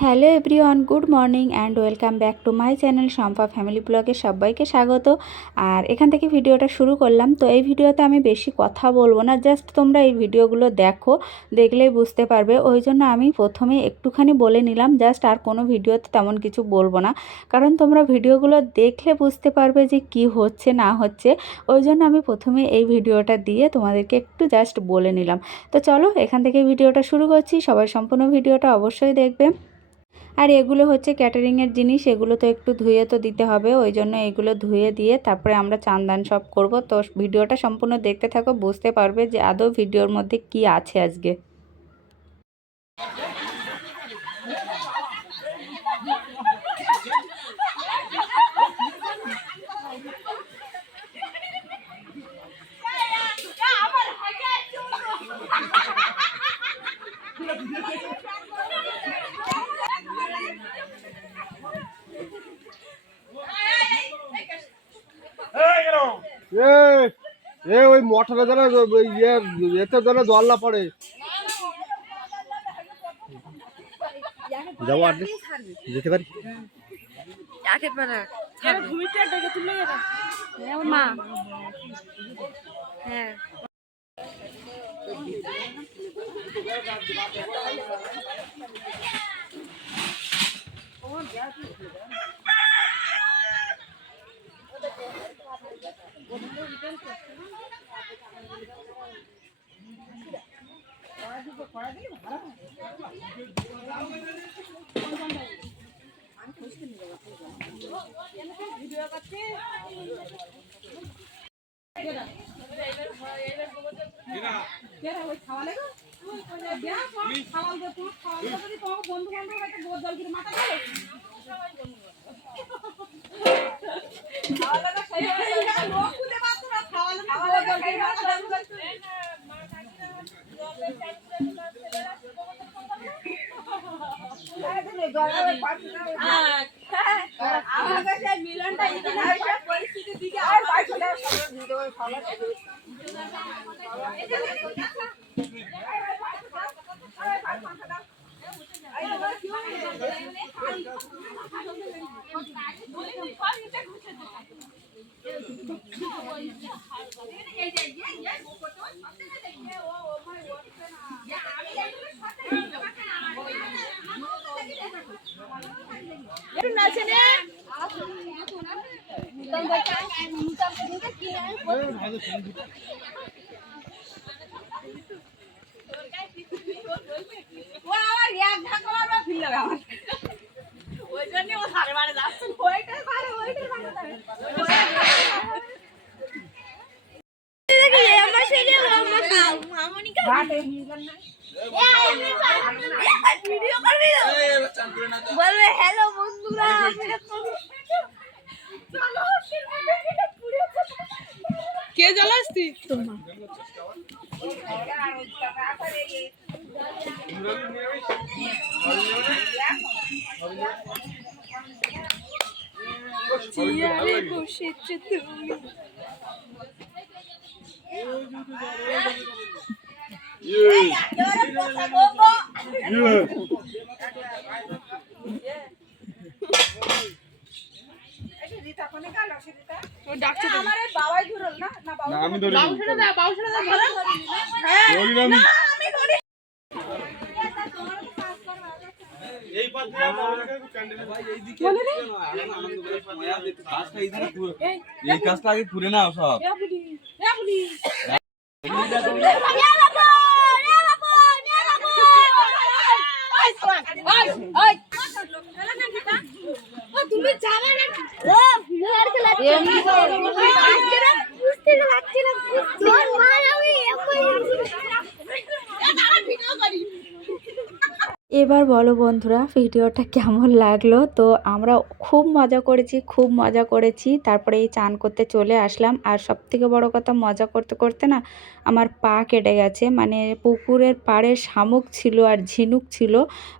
Hello everyone, good morning and welcome back to my channel Shampa family ব্লগে সবাইকে স্বাগত। আর এখান থেকে ভিডিওটা শুরু করলাম। তো এই ভিডিওতে আমি বেশি কথা বলবো না, জাস্ট তোমরা এই ভিডিওগুলো দেখো, দেখলেই বুঝতে পারবে। ওই জন্য আমি প্রথমে একটুখানি বলে নিলাম, জাস্ট আর কোনো ভিডিওতে তেমন কিছু বলবো না, কারণ তোমরা ভিডিওগুলো দেখলে বুঝতে পারবে যে কি হচ্ছে না হচ্ছে। ওই জন্য আমি প্রথমে এই ভিডিওটা দিয়ে তোমাদেরকে একটু জাস্ট বলে নিলাম। তো চলো এখান থেকে ভিডিওটা শুরু করছি। সবাই সম্পূর্ণ ভিডিওটা অবশ্যই দেখবে। আর এগুলো হচ্ছে ক্যাটারিংয়ের জিনিস, এগুলো তো একটু ধুয়ে তো দিতে হবে, ওই জন্য এগুলো ধুয়ে দিয়ে তারপরে আমরা চান সব করব। তো ভিডিওটা সম্পূর্ণ দেখতে থাকো, বুঝতে পারবে যে আদৌ ভিডিওর মধ্যে কি আছে আজকে। ওই মোটরে যেন এতে যেন জল না পড়ে। যাবো আর যেতে পারি। মা হ্যাঁ মিলনটা পরিস্থিতির দিকে আর ওই জন্য ও সাড়ে বারে যাচ্ছে ওইটাই পারে বলবে হ্যালো বন্ধুরা কে জ্বালাসতি তোমার চিয়ারে বসেছো তুমি আমি ধরি এই কাজটা আগে পুরে নাও সব। তুমি যাবে না এবার বলো বন্ধুরা, ভিডিওটা কেমন লাগলো? তো আমরা খুব মজা করেছি। তারপরে এই চান করতে চলে আসলাম। আর সবথেকে বড় কথা, মজা করতে করতে না আমার পা কেটে গেছে। মানে পুকুরের পাড়ে শামুক ছিল আর ঝিনুক ছিল,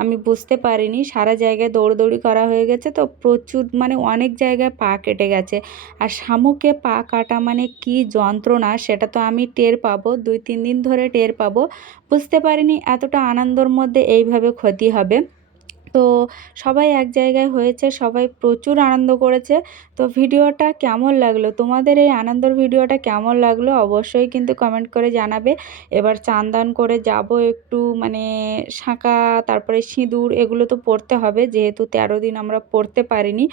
আমি বুঝতে পারিনি। সারা জায়গায় দৌড়দৌড়ি করা হয়ে গেছে, তো প্রচুর মানে অনেক জায়গায় পা কেটে গেছে। আর শামুকে পা কাটা মানে কি যন্ত্রণা, সেটা তো আমি টের পাবো, 2-3 দিন ধরে টের পাবো। বুঝতে পারিনি এতটা আনন্দের মধ্যে এইভাবে ক্ষতি হবে। তো সবাই এক জায়গায় হয়েছে, সবাই প্রচুর আনন্দ করেছে। তো ভিডিওটা কেমন লাগলো, তোমাদের এই আনন্দের ভিডিওটা কেমন লাগলো অবশ্যই কিন্তু কমেন্ট করে জানাবে। এবার চান দান করে যাব একটু, মানে শাঁখা তারপরে সিঁদুর এগুলো তো পরতে হবে, যেহেতু 13 দিন আমরা পরতে পারিনি।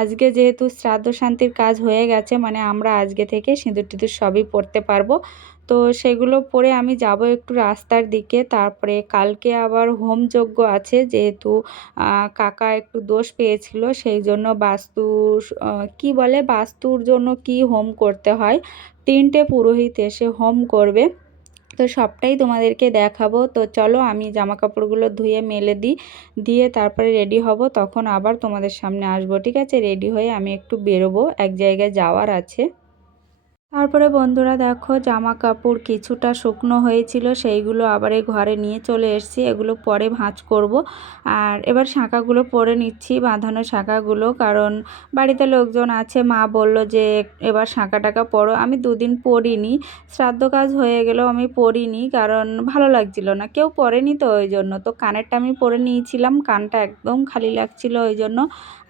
আজকে যেহেতু শ্রাদ্ধ শান্তির কাজ হয়ে গেছে, মানে আমরা আজকে থেকে সিঁদুর টিঁদুর সবই পরতে পারবো। তো সেগুলো পরে আমি যাব একটু রাস্তার দিকে। তারপরে কালকে আবার হোমযজ্ঞ আছে, যেহেতু কাকা একটু দোষ পেয়েছিল, সেই জন্য কি বলে বাস্তুর জন্য কি হোম করতে হয়, 3টে পুরোহিত এসে হোম করবে। তো সবটাই তোমাদেরকে দেখাবো। তো চলো আমি জামা কাপড়গুলো ধুয়ে মেলে দিই, দিয়ে তারপরে রেডি হব, তখন আবার তোমাদের সামনে আসবো। ঠিক আছে, রেডি হয়ে আমি একটু বেরোবো, এক জায়গায় যাওয়ার আছে। তারপরে বন্ধুরা দেখো, জামা কাপড় কিছুটা শুকনো হয়েছিল, সেইগুলো আবার এই ঘরে নিয়ে চলে এসেছি, এগুলো পরে ভাঁজ করব। আর এবার শাঁখাগুলো পরে নিচ্ছি, বাঁধানো শাঁখাগুলো, কারণ বাড়িতে লোকজন আছে। মা বলল যে এবার শাঁখা টাকা পরো। আমি 2 দিন পরিনি, শ্রাদ্ধ কাজ হয়ে গেলেও আমি পরিনি, কারণ ভালো লাগছিল না, কেউ পরেনি তো ওই জন্য। তো কানেরটা আমি পরে নিয়েছিলাম, কানটা একদম খালি লাগছিল ওই জন্য।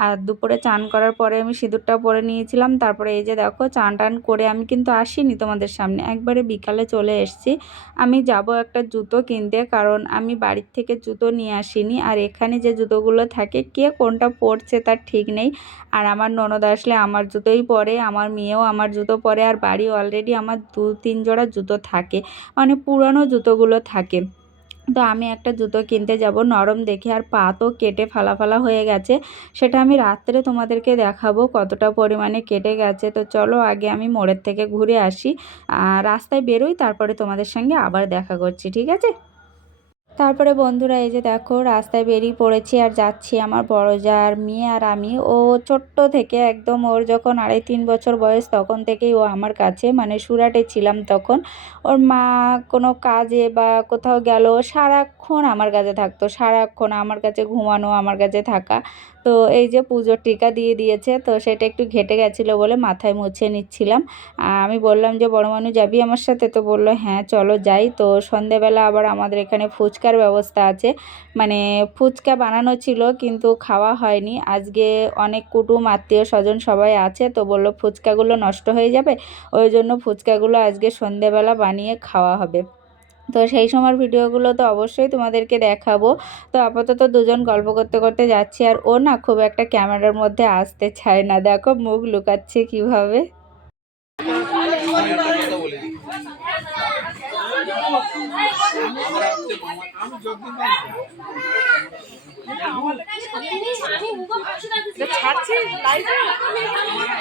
আর দুপুরে চান করার পরে আমি সিঁদুরটা পরে নিয়েছিলাম। তারপরে এই যে দেখো, চান টান করে আমি কিন্তু আসিনি তোমাদের সামনে, একবারে বিকালে চলে এসেছি। আমি যাব একটা জুতো কিনতে, কারণ আমি বাড়ির থেকে জুতো নিয়ে আসিনি। আর এখানে যে জুতোগুলো থাকে, কে কোনটা পরছে তার ঠিক নেই। আর আমার ননদ আসলে আমার জুতোই পরে, আমার মেয়েও আমার জুতো পরে। আর বাড়ি অলরেডি আমার 2-3 জোড়া জুতো থাকে, মানে পুরানো জুতোগুলো থাকে। তো আমি একটা জুতো কিনতে যাব নরম দেখে, আর পা তো কেটে ফালা ফালা হয়ে গেছে, সেটা আমি রাত্রে তোমাদেরকে দেখাবো কতটা পরিমাণে কেটে গেছে। তো চলো আগে আমি মোড়ের থেকে ঘুরে আসি, রাস্তায় বেরোই, তারপরে তোমাদের সঙ্গে আবার দেখা করছি। ঠিক আছে। তারপরে বন্ধুরা এই যে দেখো, রাস্তায় বেরিয়ে পড়েছি আর যাচ্ছি। আমার বড় জার মেয়ে আর আমি, ও ছোট্ট থেকে একদম, ওর যখন 2.5-3 বছর বয়স তখন থেকেই ও আমার কাছে, মানে সুরাটে ছিলাম তখন। ওর মা কোনো কাজে বা কোথাও গেল, সারাক্ষণ আমার কাছে থাকতো, সারাক্ষণ আমার কাছে ঘুমানো, আমার কাছে থাকা। তো এই যে পুজোর টিকা দিয়ে দিয়েছে, তো সেটা একটু ঘেটে গেছিলো বলে মাথায় মুছে নিচ্ছিলাম। আমি বললাম যে বড় মানু যাবি আমার সাথে, তো বললো হ্যাঁ চলো যাই। তো সন্ধেবেলা আবার আমাদের এখানে ফুচকার ব্যবস্থা আছে, মানে ফুচকা বানানো ছিল কিন্তু খাওয়া হয়নি। আজকে অনেক কুটুম আত্মীয় স্বজন সবাই আছে, তো বললো ফুচকাগুলো নষ্ট হয়ে যাবে, ওই জন্য ফুচকাগুলো আজকে সন্ধেবেলা বানিয়ে খাওয়া হবে। তো সেই সময়ের ভিডিওগুলো তো অবশ্যই তোমাদেরকে দেখাবো। তো আপাতত দুজন গল্প করতে করতে যাচ্ছি, আর ও না খুব একটা ক্যামেরার মধ্যে আসতে চায় না, দেখো মুখ লুকাচ্ছে কিভাবে।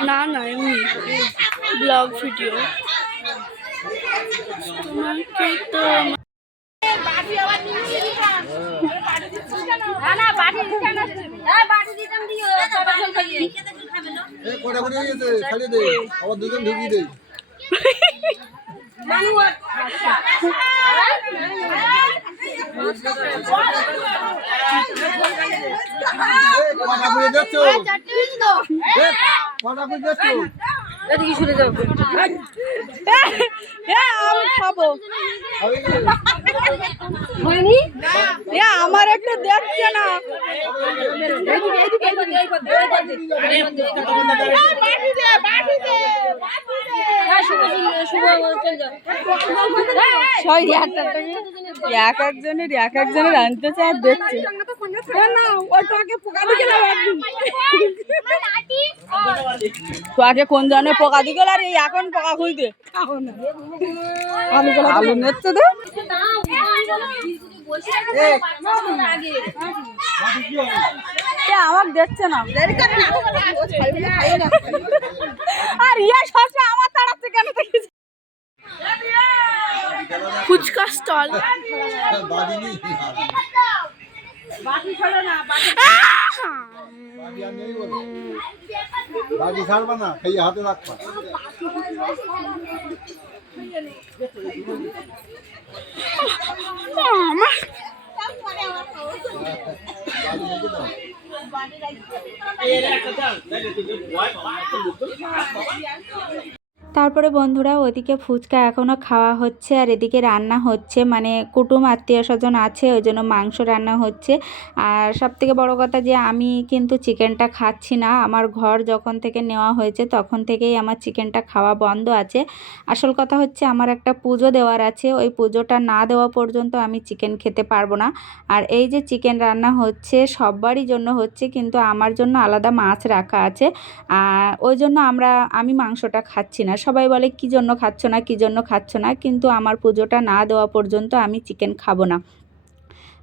না না এমনি ব্লগ ভিডিও। কটা করে গেছে ছাড়িয়ে দে, আবার দুজন ঢুকিয়ে দে। কটা করে যাচ্ছ, কটা করে যাচ্ছ? এদিকে সরে যাও। আমি খাবো। হয়নি? আমার একটা দেখছে না। এক একজনের আনতে চায় আর দেখছে না। তো আগে কোন জনে পোকা দি গেল, আর এই এখন পোকা খুঁজতে আলু নেচ্ছে তো। আমার দেখছে না, আর ইয়া সবসময় আমার তাড়াচ্ছে কেন দেখেছি। ফুচকা স্টল, বাজি ছাড়বা না, খেয়ে হাতে রাখবা। তারপরে বন্ধুরা ওদিকে ফুচকা এখনও খাওয়া হচ্ছে আর এদিকে রান্না হচ্ছে, মানে কুটুম আত্মীয় স্বজন আছে ওই জন্য মাংস রান্না হচ্ছে। আর সবথেকে বড় কথা যে আমি কিন্তু চিকেনটা খাচ্ছি না, আমার ঘর যখন থেকে নেওয়া হয়েছে তখন থেকেই আমার চিকেনটা খাওয়া বন্ধ আছে। আসল কথা হচ্ছে আমার একটা পুজো দেওয়ার আছে, ওই পুজোটা না দেওয়া পর্যন্ত আমি চিকেন খেতে পারবো না। আর এই যে চিকেন রান্না হচ্ছে সবারই জন্য হচ্ছে, কিন্তু আমার জন্য আলাদা মাছ রাখা আছে। আর ওই জন্য আমি মাংসটা খাচ্ছি না। সবাই বলে কী জন্য খাচ্ছ না, কী জন্য খাচ্ছ না, কিন্তু আমার পুজোটা না দেওয়া পর্যন্ত আমি চিকেন খাবো না।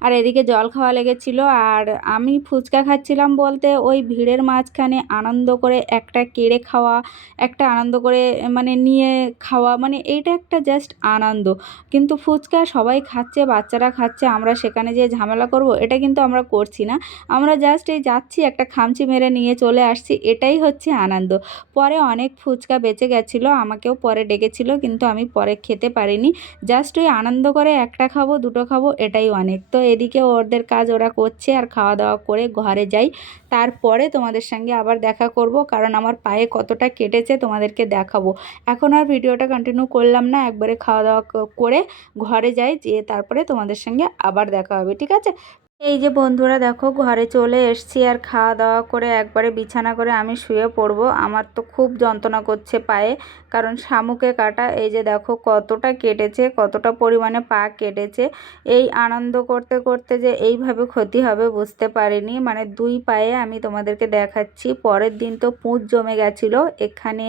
আর এদিকে জল খাওয়া লেগেছিল, আর আমি ফুচকা খাচ্ছিলাম বলতে ওই ভিড়ের মাঝখানে আনন্দ করে একটা কেড়ে খাওয়া, একটা আনন্দ করে মানে নিয়ে খাওয়া, মানে এইটা একটা জাস্ট আনন্দ। কিন্তু ফুচকা সবাই খাচ্ছে, বাচ্চারা খাচ্ছে, আমরা সেখানে যে ঝামেলা করব এটা কিন্তু আমরা করছি না। আমরা জাস্ট এই যাচ্ছি একটা খামচি মেরে নিয়ে চলে আসছি, এটাই হচ্ছে আনন্দ। পরে অনেক ফুচকা বেঁচে গেছিলো, আমাকেও পরে ডেকেছিল কিন্তু আমি পরে খেতে পারিনি। জাস্ট ওই আনন্দ করে একটা খাবো দুটো খাবো এটাই অনেক। তো এদিকে ওদের কাজ ওরা করছে আর খাওয়া দাওয়া করে ঘরে যাই, তারপরে তোমাদের সঙ্গে আবার দেখা করব, কারণ আমার পায়ে কতটা কেটেছে তোমাদেরকে দেখাবো। এখন আর ভিডিওটা কন্টিনিউ করলাম না, একবারে খাওয়া দাওয়া করে ঘরে যাই, যেয়ে তারপরে তোমাদের সঙ্গে আবার দেখা হবে, ঠিক আছে? এই যে বন্ধুরা দেখো ঘরে চলে এসেছি, আর খাওয়া দাওয়া করে একবারে বিছানা করে আমি শুয়ে পড়বো। আমার তো খুব যন্ত্রণা করছে পায়ে, কারণ শামুকে কাটা। এই যে দেখো কতটা কেটেছে, কতটা পরিমাণে পা কেটেছে। এই আনন্দ করতে করতে যে এইভাবে ক্ষতি হবে বুঝতে পারিনি, মানে দুই পায়ে আমি তোমাদেরকে দেখাচ্ছি। পরের দিন তো পুঁজ জমে গেছিলো এখানে,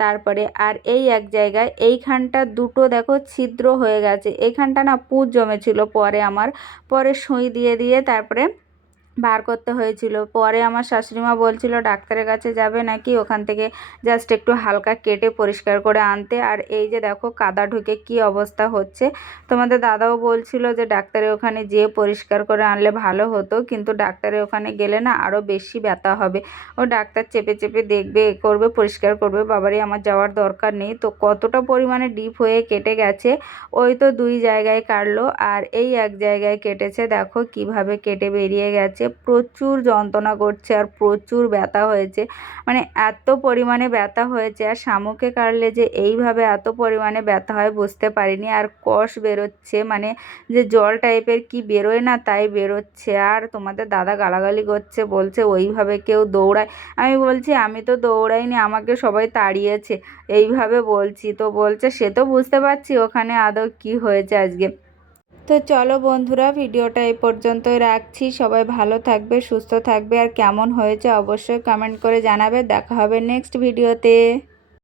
তারপরে আর এই এক জায়গায় এইখানটা দুটো দেখো ছিদ্র হয়ে গেছে, এইখানটা না পুঁজ জমেছিল, পরে সুই দিয়ে দিয়ে তারপরে বার করতে হয়েছিল। পরে আমার শাশুড়িমা বলছিল ডাক্তারের কাছে যাবে নাকি, ওখান থেকে জাস্ট একটু হালকা কেটে পরিষ্কার করে আনতে। আর এই যে দেখো কাদা ঢুকে কি অবস্থা হচ্ছে। তোমাদের দাদাও বলছিল যে ডাক্তারের ওখানে যেয়ে পরিষ্কার করে আনলে ভালো হতো, কিন্তু ডাক্তারের ওখানে গেলে না আরও বেশি ব্যথা হবে। ও ডাক্তার চেপে চেপে দেখবে, করবে, পরিষ্কার করবে, বাবারই আমার যাওয়ার দরকার নেই। তো কতটা পরিমাণে ডিপ হয়ে কেটে গেছে, ওই তো দুই জায়গায় কাটলো আর এই এক জায়গায় কেটেছে, দেখো কিভাবে কেটে বেরিয়ে গেছে। প্রচুর যন্ত্রণা করছে আর প্রচুর ব্যথা হয়েছে, মানে এত পরিমাণে ব্যথা হয়েছে। আর শামুকে কাটলে যে এইভাবে এত পরিমাণে ব্যথা হয় বুঝতে পারিনি। আর কষ বেরোচ্ছে, মানে যে জল টাইপের কি বেরোয় না তাই বেরোচ্ছে। আর তোমাদের দাদা গালাগালি করছে, বলছে ওইভাবে কেউ দৌড়ায়। আমি বলছি আমি তো দৌড়াইনি, আমাকে সবাই তাড়িয়েছে, এইভাবে বলছি। তো বলছে সে তো বুঝতে পারছি ওখানে আদৌ কি হয়েছে আজকে। তো চলো বন্ধুরা ভিডিওটা এই পর্যন্তই রাখছি। সবাই ভালো থাকবে, সুস্থ থাকবে, আর কেমন হয়েছে অবশ্যই কমেন্ট করে জানাবে। দেখা হবে নেক্সট ভিডিওতে।